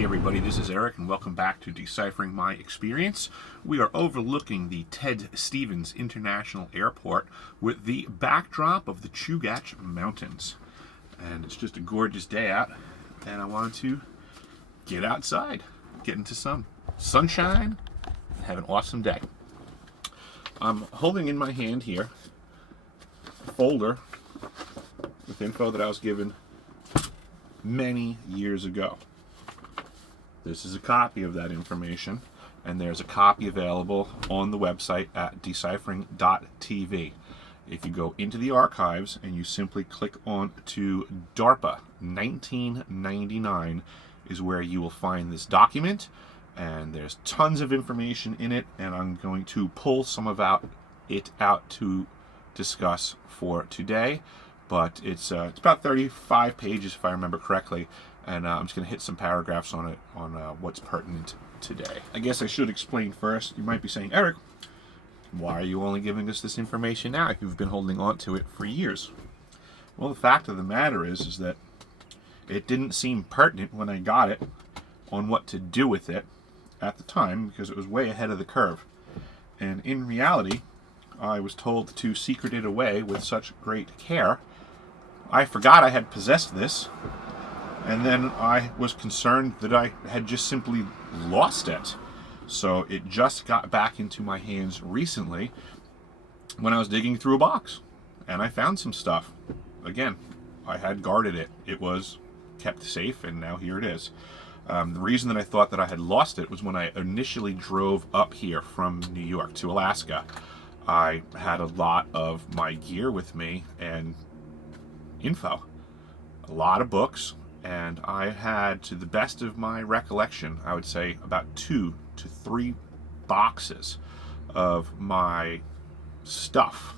Hey everybody, this is Eric and welcome back to Deciphering My Experience. We are overlooking the Ted Stevens International Airport with the backdrop of the Chugach Mountains. And it's just a gorgeous day out and I wanted to get outside, get into some sunshine, and have an awesome day. I'm holding in my hand here a folder with info that I was given many years ago. This is a copy of that information, and there's a copy available on the website at deciphering.tv. If you go into the archives and you simply click on to DARPA 1999 is where you will find this document, and there's tons of information in it, and I'm going to pull some of it out to discuss for today. But it's about 35 pages if I remember correctly, and I'm just going to hit some paragraphs on it on what's pertinent today. I guess I should explain first. You might be saying, Eric, why are you only giving us this information now if you've been holding on to it for years? Well, the fact of the matter is that it didn't seem pertinent when I got it on what to do with it at the time because it was way ahead of the curve. And in reality, I was told to secret it away with such great care. I forgot I had possessed this, and then I was concerned that I had just simply lost it. So it just got back into my hands recently when I was digging through a box, and I found some stuff. Again, I had guarded it. It was kept safe, and now here it is. The reason that I thought that I had lost it was when I initially drove up here from New York to Alaska. I had a lot of my gear with me and info, a lot of books, and I had, to the best of my recollection, I would say about 2 to 3 boxes of my stuff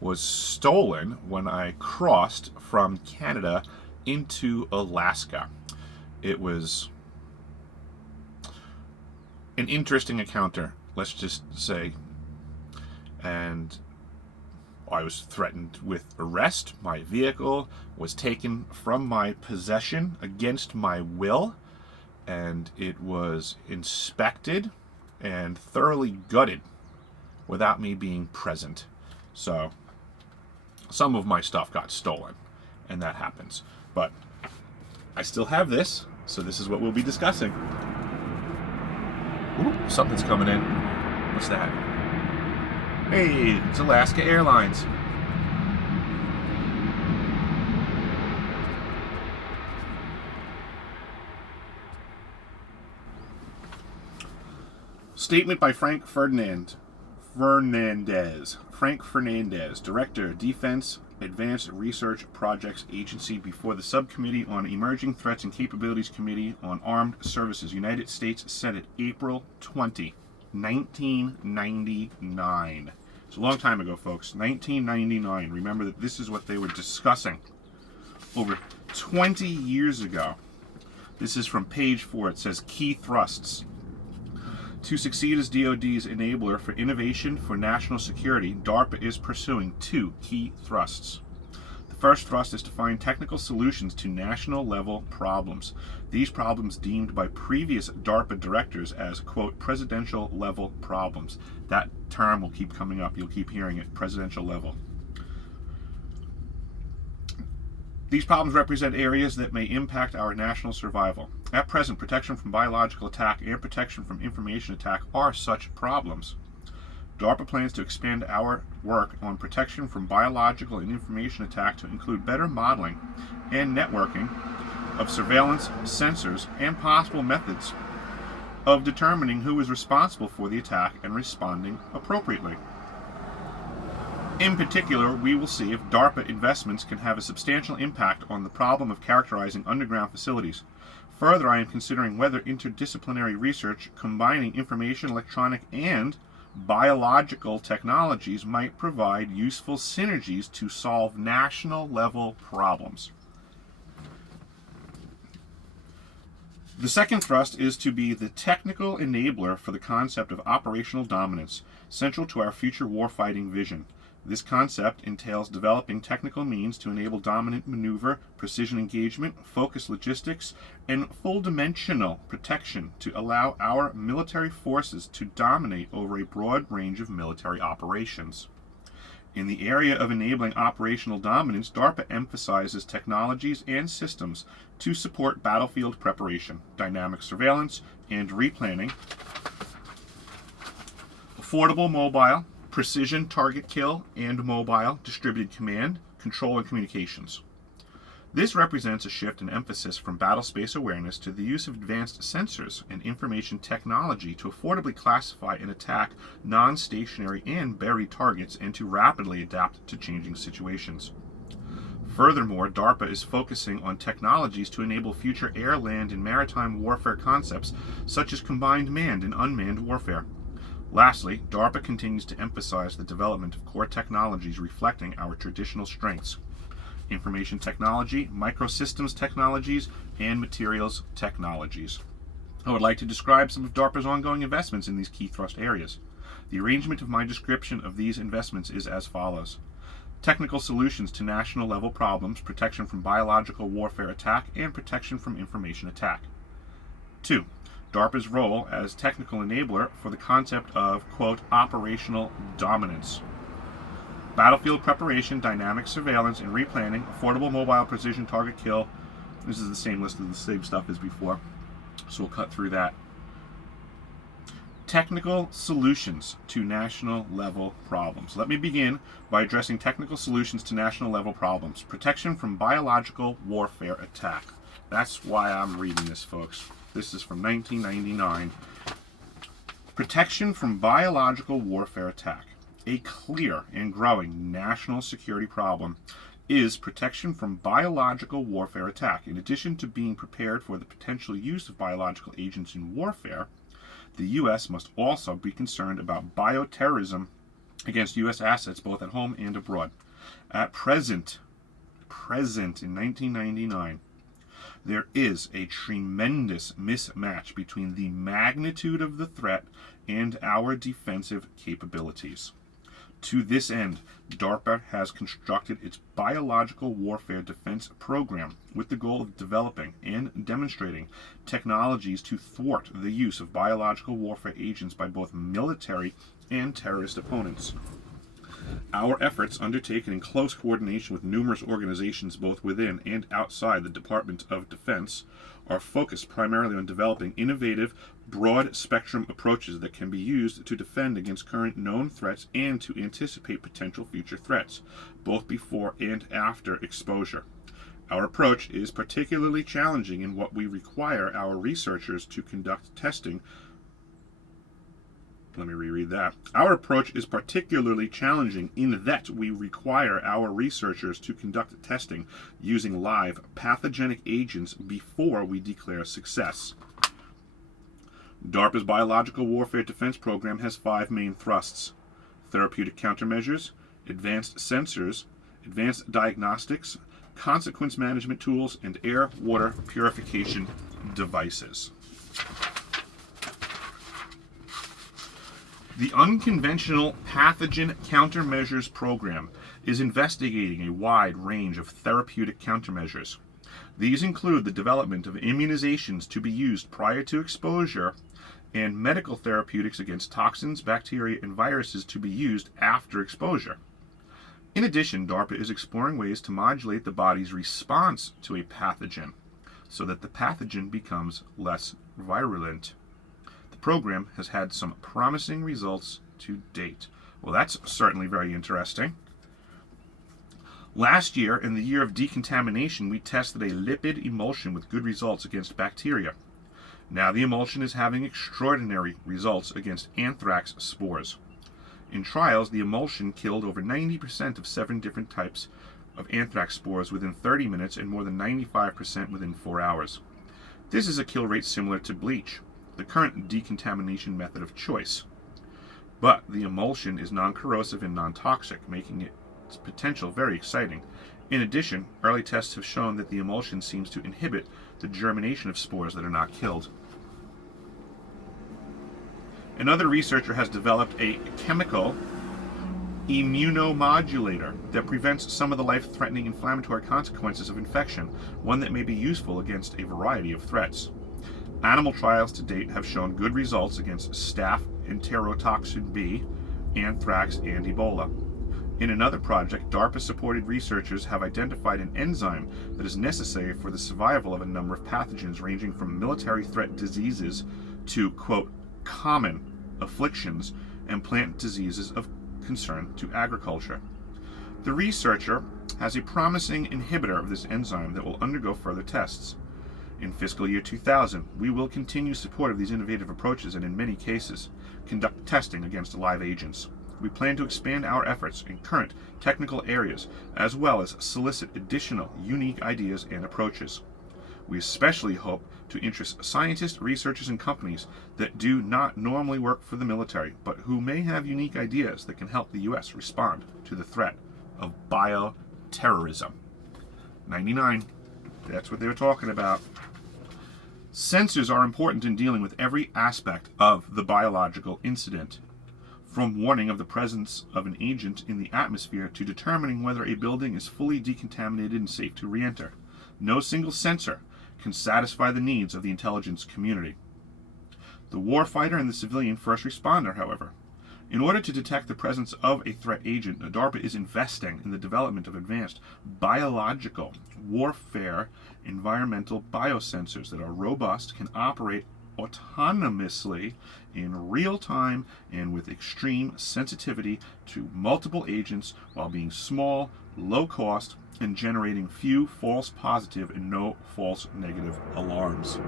was stolen when I crossed from Canada into Alaska. It was an interesting encounter, let's just say, and I was threatened with arrest. My vehicle was taken from my possession against my will, and it was inspected and thoroughly gutted without me being present. So some of my stuff got stolen, and that happens. But I still have this, so this is what we'll be discussing. Ooh, something's coming in. What's that? Hey, it's Alaska Airlines. Statement by Frank Fernandez. Frank Fernandez, Director, Defense Advanced Research Projects Agency, before the Subcommittee on Emerging Threats and Capabilities Committee on Armed Services, United States Senate, April 20, 1999. It's a long time ago, folks. 1999. Remember that this is what they were discussing over 20 years ago. This is from page 4. It says, Key Thrusts. To succeed as DoD's enabler for innovation for national security, DARPA is pursuing 2 key thrusts. The first thrust is to find technical solutions to national-level problems. These problems deemed by previous DARPA directors as, quote, presidential-level problems. That term will keep coming up. You'll keep hearing it, presidential level. These problems represent areas that may impact our national survival. At present, protection from biological attack and protection from information attack are such problems. DARPA plans to expand our work on protection from biological and information attack to include better modeling and networking of surveillance, sensors, and possible methods of determining who is responsible for the attack and responding appropriately. In particular, we will see if DARPA investments can have a substantial impact on the problem of characterizing underground facilities. Further, I am considering whether interdisciplinary research combining information, electronic, and biological technologies might provide useful synergies to solve national-level problems. The second thrust is to be the technical enabler for the concept of operational dominance, central to our future warfighting vision. This concept entails developing technical means to enable dominant maneuver, precision engagement, focused logistics, and full-dimensional protection to allow our military forces to dominate over a broad range of military operations. In the area of enabling operational dominance, DARPA emphasizes technologies and systems to support battlefield preparation, dynamic surveillance, and replanning, affordable mobile, precision target kill, and mobile distributed command, control, and communications. This represents a shift in emphasis from battle space awareness to the use of advanced sensors and information technology to affordably classify and attack non-stationary and buried targets and to rapidly adapt to changing situations. Furthermore, DARPA is focusing on technologies to enable future air, land, and maritime warfare concepts such as combined manned and unmanned warfare. Lastly, DARPA continues to emphasize the development of core technologies reflecting our traditional strengths: information technology, microsystems technologies, and materials technologies. I would like to describe some of DARPA's ongoing investments in these key thrust areas. The arrangement of my description of these investments is as follows: technical solutions to national level problems, protection from biological warfare attack, and protection from information attack. 2. DARPA's role as technical enabler for the concept of, quote, operational dominance. Battlefield preparation, dynamic surveillance, and replanning, affordable mobile precision target kill. This is the same list of the same stuff as before, so we'll cut through that. Technical solutions to national level problems. Let me begin by addressing technical solutions to national level problems. Protection from biological warfare attack. That's why I'm reading this, folks. This is from 1999. Protection from biological warfare attack. A clear and growing national security problem is protection from biological warfare attack. In addition to being prepared for the potential use of biological agents in warfare, the U.S. must also be concerned about bioterrorism against U.S. assets both at home and abroad. At present in 1999, there is a tremendous mismatch between the magnitude of the threat and our defensive capabilities. To this end, DARPA has constructed its biological warfare defense program with the goal of developing and demonstrating technologies to thwart the use of biological warfare agents by both military and terrorist opponents. Our efforts, undertaken in close coordination with numerous organizations both within and outside the Department of Defense, are focused primarily on developing innovative, broad-spectrum approaches that can be used to defend against current known threats and to anticipate potential future threats, both before and after exposure. Our approach is particularly challenging in what we require our researchers to conduct testing. Let me reread that. Our approach is particularly challenging in that we require our researchers to conduct testing using live pathogenic agents before we declare success. DARPA's biological warfare defense program has 5 main thrusts: therapeutic countermeasures, advanced sensors, advanced diagnostics, consequence management tools, and air-water purification devices. The Unconventional Pathogen Countermeasures Program is investigating a wide range of therapeutic countermeasures. These include the development of immunizations to be used prior to exposure and medical therapeutics against toxins, bacteria, and viruses to be used after exposure. In addition, DARPA is exploring ways to modulate the body's response to a pathogen so that the pathogen becomes less virulent. The program has had some promising results to date. Well, that's certainly very interesting. Last year, in the year of decontamination, we tested a lipid emulsion with good results against bacteria. Now the emulsion is having extraordinary results against anthrax spores. In trials, the emulsion killed over 90% of 7 different types of anthrax spores within 30 minutes and more than 95% within 4 hours. This is a kill rate similar to bleach, the current decontamination method of choice. But the emulsion is non-corrosive and non-toxic, making its potential very exciting. In addition, early tests have shown that the emulsion seems to inhibit the germination of spores that are not killed. Another researcher has developed a chemical immunomodulator that prevents some of the life-threatening inflammatory consequences of infection, one that may be useful against a variety of threats. Animal trials to date have shown good results against staph, enterotoxin B, anthrax, and Ebola. In another project, DARPA-supported researchers have identified an enzyme that is necessary for the survival of a number of pathogens ranging from military threat diseases to, quote, common afflictions and plant diseases of concern to agriculture. The researcher has a promising inhibitor of this enzyme that will undergo further tests. In fiscal year 2000, we will continue support of these innovative approaches and in many cases, conduct testing against live agents. We plan to expand our efforts in current technical areas as well as solicit additional unique ideas and approaches. We especially hope to interest scientists, researchers, and companies that do not normally work for the military, but who may have unique ideas that can help the U.S. respond to the threat of bioterrorism. 99. That's what they were talking about. Sensors are important in dealing with every aspect of the biological incident, from warning of the presence of an agent in the atmosphere to determining whether a building is fully decontaminated and safe to re-enter. No single sensor can satisfy the needs of the intelligence community. The warfighter and the civilian first responder, however. In order to detect the presence of a threat agent, DARPA is investing in the development of advanced biological warfare environmental biosensors that are robust, can operate autonomously in real time and with extreme sensitivity to multiple agents while being small, low cost, and generating few false positive and no false negative alarms.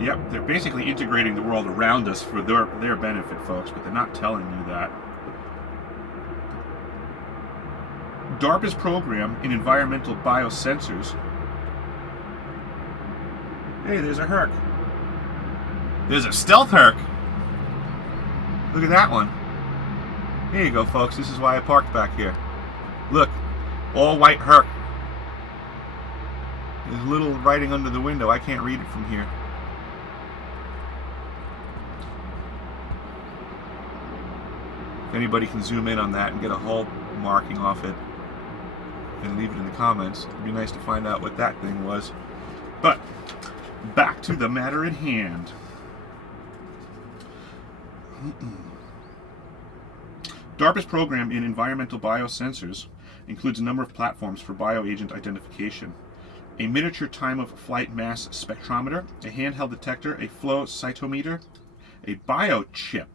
Yep, they're basically integrating the world around us for their benefit, folks, but they're not telling you that. DARPA's program in environmental biosensors. Hey, there's a Herc. There's a stealth Herc. Look at that one. Here you go, folks. This is why I parked back here. Look, all white Herc. There's little writing under the window. I can't read it from here. If anybody can zoom in on that and get a whole marking off it and leave it in the comments, it'd be nice to find out what that thing was. But back to the matter at hand. DARPA's program in environmental biosensors includes a number of platforms for bioagent identification. A miniature time-of-flight mass spectrometer, a handheld detector, a flow cytometer, a biochip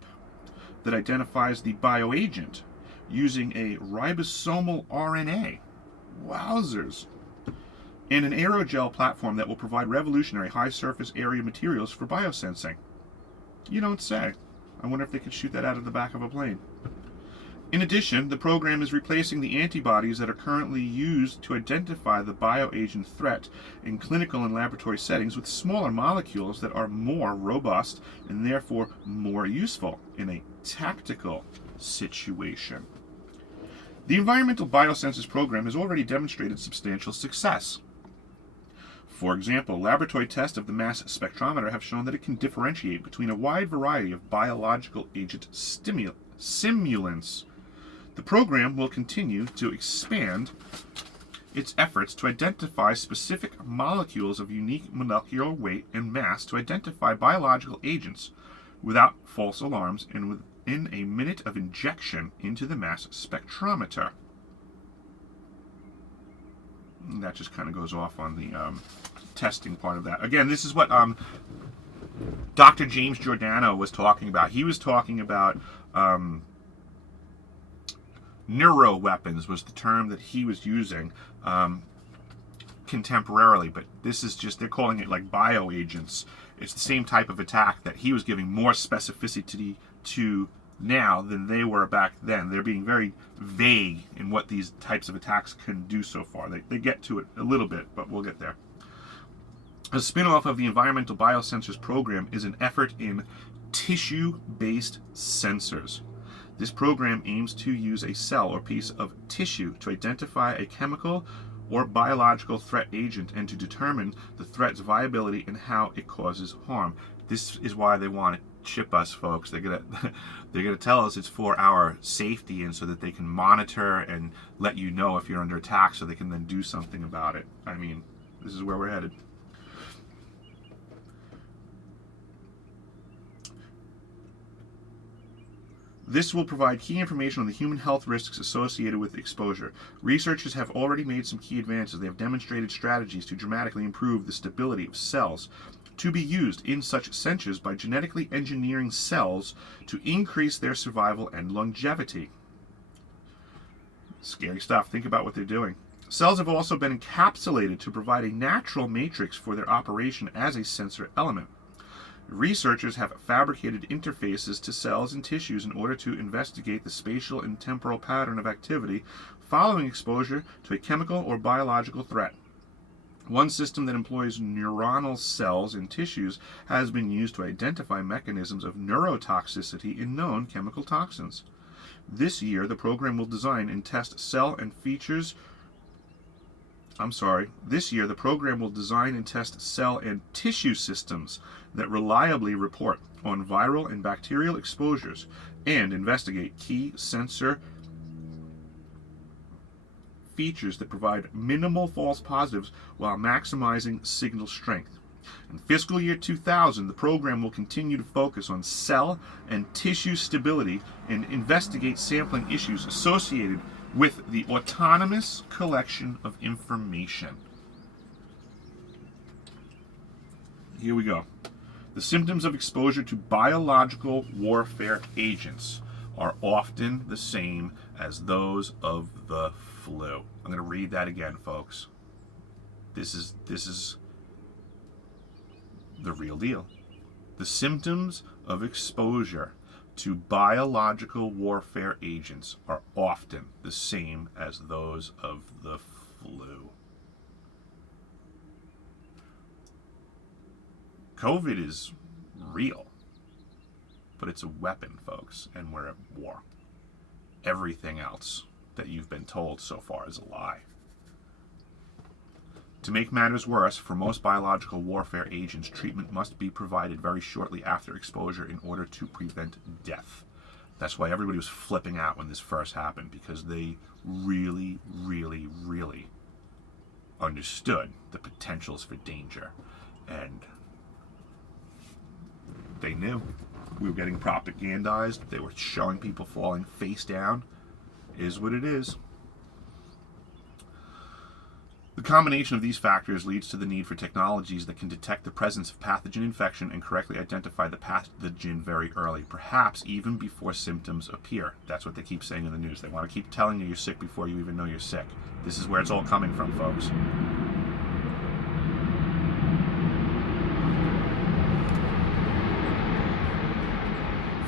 that identifies the bioagent using a ribosomal RNA. Wowzers. And an aerogel platform that will provide revolutionary high surface area materials for biosensing. You don't say. I wonder if they could shoot that out of the back of a plane. In addition, the program is replacing the antibodies that are currently used to identify the bioagent threat in clinical and laboratory settings with smaller molecules that are more robust and therefore more useful in a tactical situation. The Environmental Biosensors program has already demonstrated substantial success. For example, laboratory tests of the mass spectrometer have shown that it can differentiate between a wide variety of biological agent simulants. The program will continue to expand its efforts to identify specific molecules of unique molecular weight and mass to identify biological agents without false alarms and within a minute of injection into the mass spectrometer. And that just kind of goes off on the testing part of that. Again, this is what Dr. James Giordano was talking about. He was talking about neuroweapons was the term that he was using contemporarily, but this is just, they're calling it like bioagents. It's the same type of attack that he was giving more specificity to now than they were back then. They're being very vague in what these types of attacks can do so far. They get to it a little bit, but we'll get there. A spin-off of the Environmental Biosensors program is an effort in tissue-based sensors. This program aims to use a cell or piece of tissue to identify a chemical or biological threat agent and to determine the threat's viability and how it causes harm. This is why they want it chip us, folks. They're gonna they're gonna tell us it's for our safety, and so that they can monitor and let you know if you're under attack, so they can then do something about it. I mean, this is where we're headed. This will provide key information on the human health risks associated with exposure. Researchers have already made some key advances. They have demonstrated strategies to dramatically improve the stability of cells to be used in such sensors by genetically engineering cells to increase their survival and longevity. Scary stuff. Think about what they're doing. Cells have also been encapsulated to provide a natural matrix for their operation as a sensor element. Researchers have fabricated interfaces to cells and tissues in order to investigate the spatial and temporal pattern of activity following exposure to a chemical or biological threat. One system that employs neuronal cells and tissues has been used to identify mechanisms of neurotoxicity in known chemical toxins. This year, the program will design and test cell and features This year, the program will design and test cell and tissue systems that reliably report on viral and bacterial exposures and investigate key sensor features that provide minimal false positives while maximizing signal strength. In fiscal year 2000, the program will continue to focus on cell and tissue stability and investigate sampling issues associated with the autonomous collection of information. Here we go. The symptoms of exposure to biological warfare agents are often the same as those of the flu. I'm going to read that again, folks. This is the real deal. The symptoms of exposure to biological warfare agents are often the same as those of the flu. COVID is real, but it's a weapon, folks, and we're at war. Everything else that you've been told so far is a lie. To make matters worse, for most biological warfare agents, treatment must be provided very shortly after exposure in order to prevent death. That's why everybody was flipping out when this first happened, because they really, really, really understood the potentials for danger. And they knew. We were getting propagandized. They were showing people falling face down. Is what it is. The combination of these factors leads to the need for technologies that can detect the presence of pathogen infection and correctly identify the pathogen very early, perhaps even before symptoms appear. That's what they keep saying in the news. They want to keep telling you you're sick before you even know you're sick. This is where it's all coming from, folks.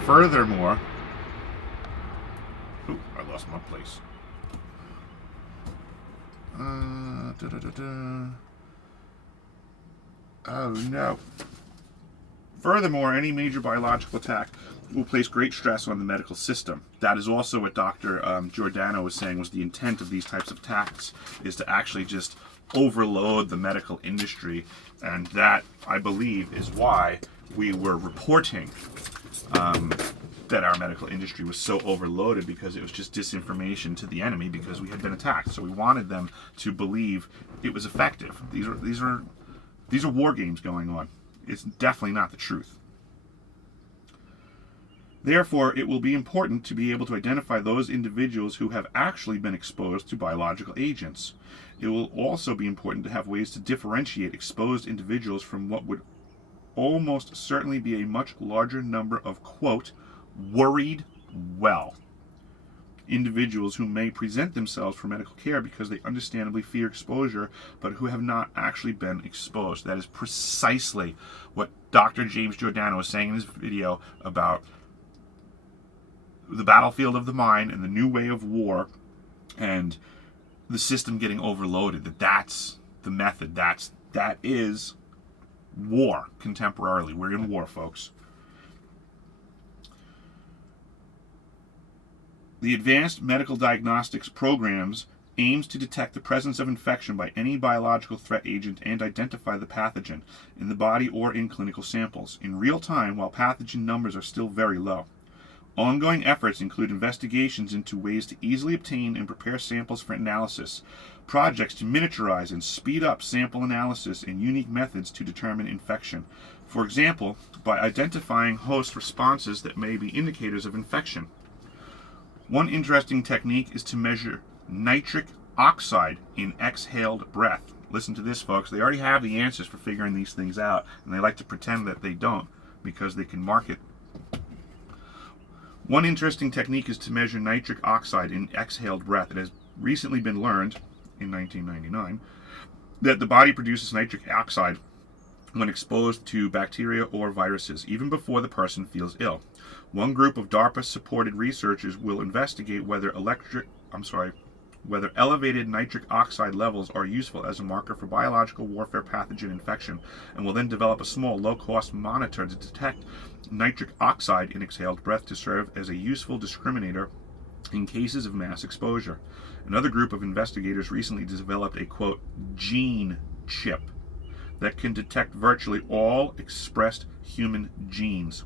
Furthermore, I lost my place. Oh no. Furthermore, any major biological attack will place great stress on the medical system. That is also what Dr. Giordano was saying was the intent of these types of attacks, is to actually just overload the medical industry. And that, I believe, is why we were reporting that our medical industry was so overloaded, because it was just disinformation to the enemy, because we had been attacked. So we wanted them to believe it was effective. These are war games going on. It's definitely not the truth. Therefore, it will be important to be able to identify those individuals who have actually been exposed to biological agents. It will also be important to have ways to differentiate exposed individuals from what would almost certainly be a much larger number of, quote, worried well individuals who may present themselves for medical care because they understandably fear exposure, but who have not actually been exposed. That is precisely what Dr. James Giordano was saying in his video about the battlefield of the mind and the new way of war and the system getting overloaded. That's the method. That is war contemporarily. We're in war, folks. The advanced medical diagnostics programs aims to detect the presence of infection by any biological threat agent and identify the pathogen in the body or in clinical samples in real time while pathogen numbers are still very low. Ongoing efforts include investigations into ways to easily obtain and prepare samples for analysis, projects to miniaturize and speed up sample analysis, and unique methods to determine infection. For example, by identifying host responses that may be indicators of infection. One interesting technique is to measure nitric oxide in exhaled breath. Listen to this, folks. They already have the answers for figuring these things out, and they like to pretend that they don't because they can market. One interesting technique is to measure nitric oxide in exhaled breath. It has recently been learned, in 1999, that the body produces nitric oxide when exposed to bacteria or viruses, even before the person feels ill. One group of DARPA-supported researchers will investigate whether elevated nitric oxide levels are useful as a marker for biological warfare pathogen infection, and will then develop a small, low-cost monitor to detect nitric oxide in exhaled breath to serve as a useful discriminator in cases of mass exposure. Another group of investigators recently developed a, quote, gene chip that can detect virtually all expressed human genes.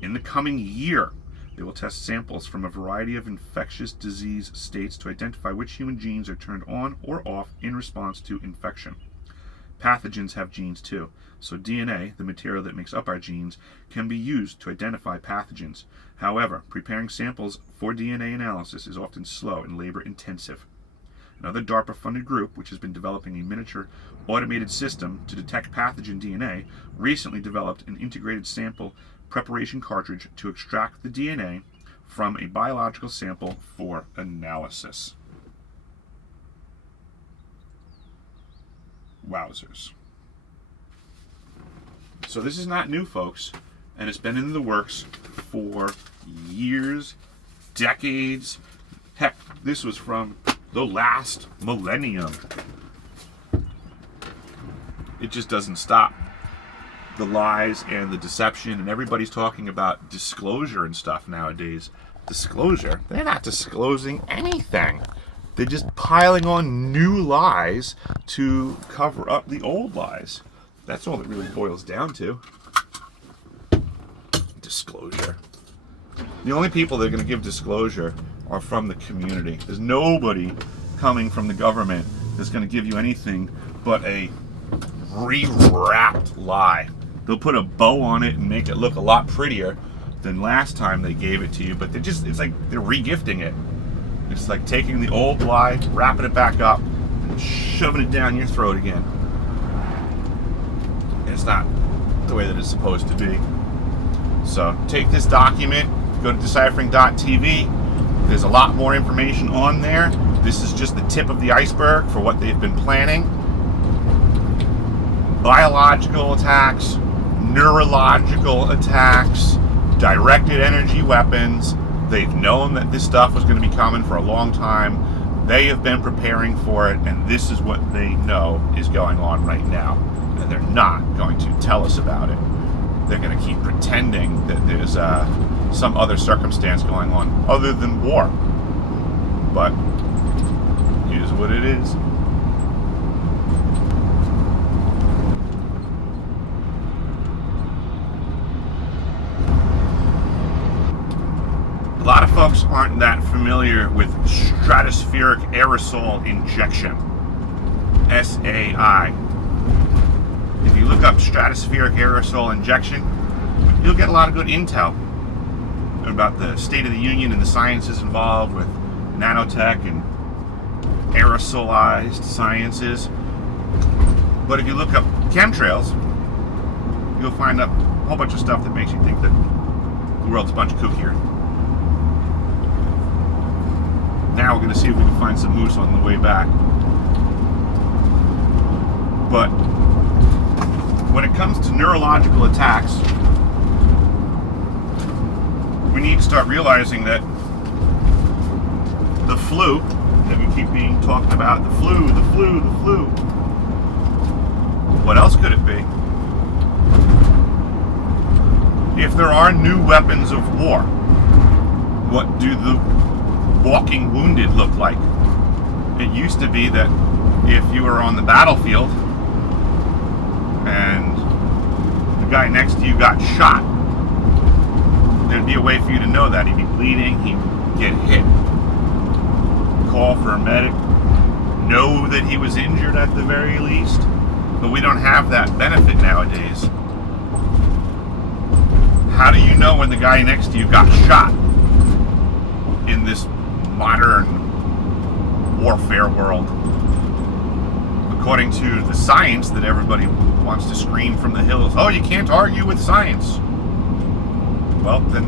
In the coming year, they will test samples from a variety of infectious disease states to identify which human genes are turned on or off in response to infection. Pathogens have genes too, so DNA, the material that makes up our genes, can be used to identify pathogens. However, preparing samples for DNA analysis is often slow and labor-intensive. Another DARPA-funded group, which has been developing a miniature automated system to detect pathogen DNA, recently developed an integrated sample preparation cartridge to extract the DNA from a biological sample for analysis. Wowzers. So this is not new, folks, and it's been in the works for years, decades. Heck, this was from the last millennium. It just doesn't stop. The lies and the deception, and everybody's talking about disclosure and stuff nowadays. Disclosure? They're not disclosing anything. They're just piling on new lies to cover up the old lies. That's all it really boils down to. Disclosure. The only people that are going to give disclosure are from the community. There's nobody coming from the government that's going to give you anything but a rewrapped lie. They'll put a bow on it and make it look a lot prettier than last time they gave it to you, but it's like they're regifting it. It's like taking the old lie, wrapping it back up, and shoving it down your throat again. And it's not the way that it's supposed to be. So take this document, go to deciphering.tv. There's a lot more information on there. This is just the tip of the iceberg for what they've been planning. Biological attacks, neurological attacks, directed energy weapons. They've known that this stuff was going to be coming for a long time. They have been preparing for it, and this is what they know is going on right now. And they're not going to tell us about it. They're going to keep pretending that there's some other circumstance going on other than war. But it is what it is. A lot of folks aren't that familiar with stratospheric aerosol injection, SAI. If you look up stratospheric aerosol injection, you'll get a lot of good intel about the state of the union and the sciences involved with nanotech and aerosolized sciences. But if you look up chemtrails, you'll find a whole bunch of stuff that makes you think that the world's a bunch kookier. Now we're going to see if we can find some moose on the way back. But when it comes to neurological attacks, we need to start realizing that the flu that we keep being talked about, the flu. What else could it be? If there are new weapons of war, what do the walking wounded look like? It used to be that if you were on the battlefield and the guy next to you got shot, there'd be a way for you to know that. He'd be bleeding, he'd get hit, call for a medic, know that he was injured at the very least. But we don't have that benefit nowadays. How do you know when the guy next to you got shot in this modern warfare world? According to the science that everybody wants to scream from the hills, oh, you can't argue with science. Well, then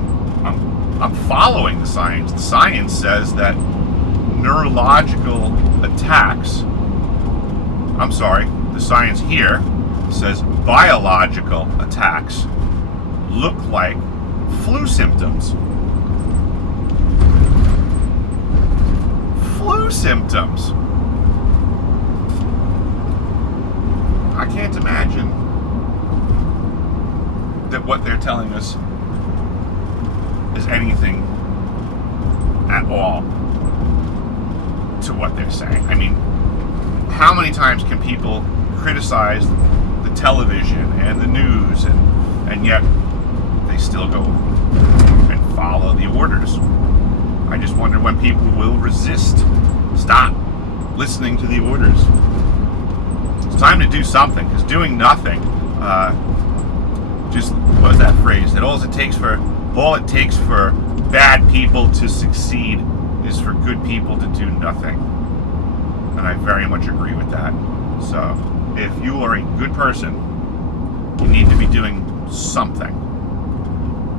I'm following the science. The science says that neurological attacks, the science here says biological attacks look like flu symptoms. Flu symptoms. I can't imagine that what they're telling us is anything at all to what they're saying. I mean, how many times can people criticize the television and the news and yet they still go and follow the orders? I just wonder when people will resist, stop listening to the orders. It's time to do something, because doing nothing, just, what was that phrase? That all it takes for bad people to succeed is for good people to do nothing. And I very much agree with that. So, if you are a good person, you need to be doing something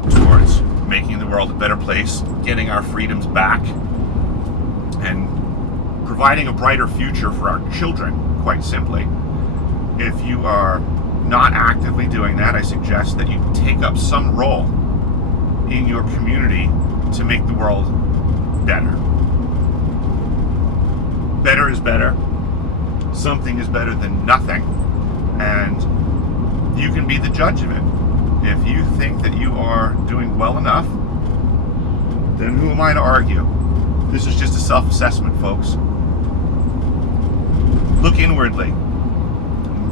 towards making the world a better place, getting our freedoms back, and providing a brighter future for our children, quite simply. If you are not actively doing that, I suggest that you take up some role in your community to make the world better. Better is better. Something is better than nothing. And you can be the judge of it. If you think that you are doing well enough, then who am I to argue? This is just a self-assessment, folks. Look inwardly.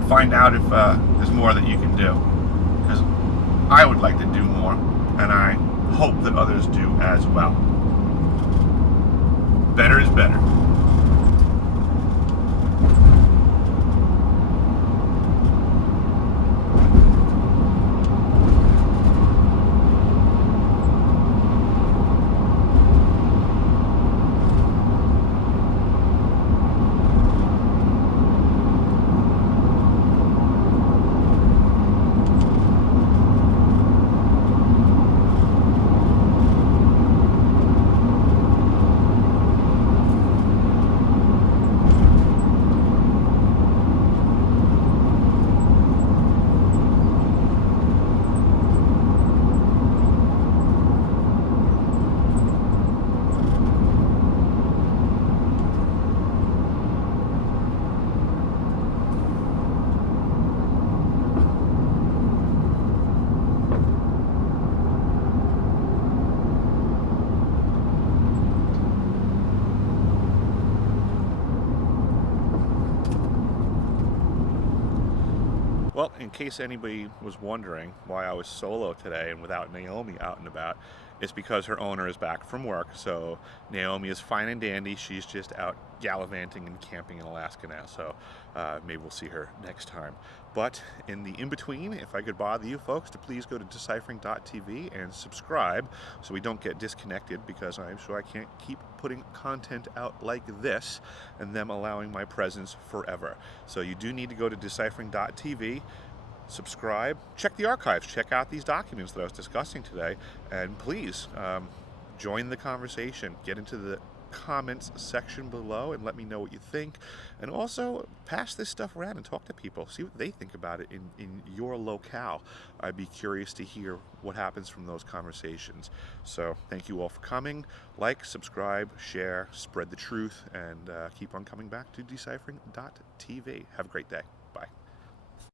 Find out if there's more that you can do. Because I would like to do more, and I hope that others do as well. Better is better. Well, in case anybody was wondering why I was solo today and without Naomi out and about, it's because her owner is back from work. So Naomi is fine and dandy. She's just out gallivanting and camping in Alaska now. So maybe we'll see her next time. But in the in-between, if I could bother you folks to please go to deciphering.tv and subscribe so we don't get disconnected, because I'm sure I can't keep putting content out like this and them allowing my presence forever. So you do need to go to deciphering.tv, subscribe, check the archives, check out these documents that I was discussing today, and please join the conversation. Get into the comments section below and let me know what you think, and also pass this stuff around and talk to people, see what they think about it in your locale. I'd be curious to hear what happens from those conversations. So thank you all for coming. Like, subscribe, share, spread the truth, and keep on coming back to deciphering.tv. Have a great day. Bye.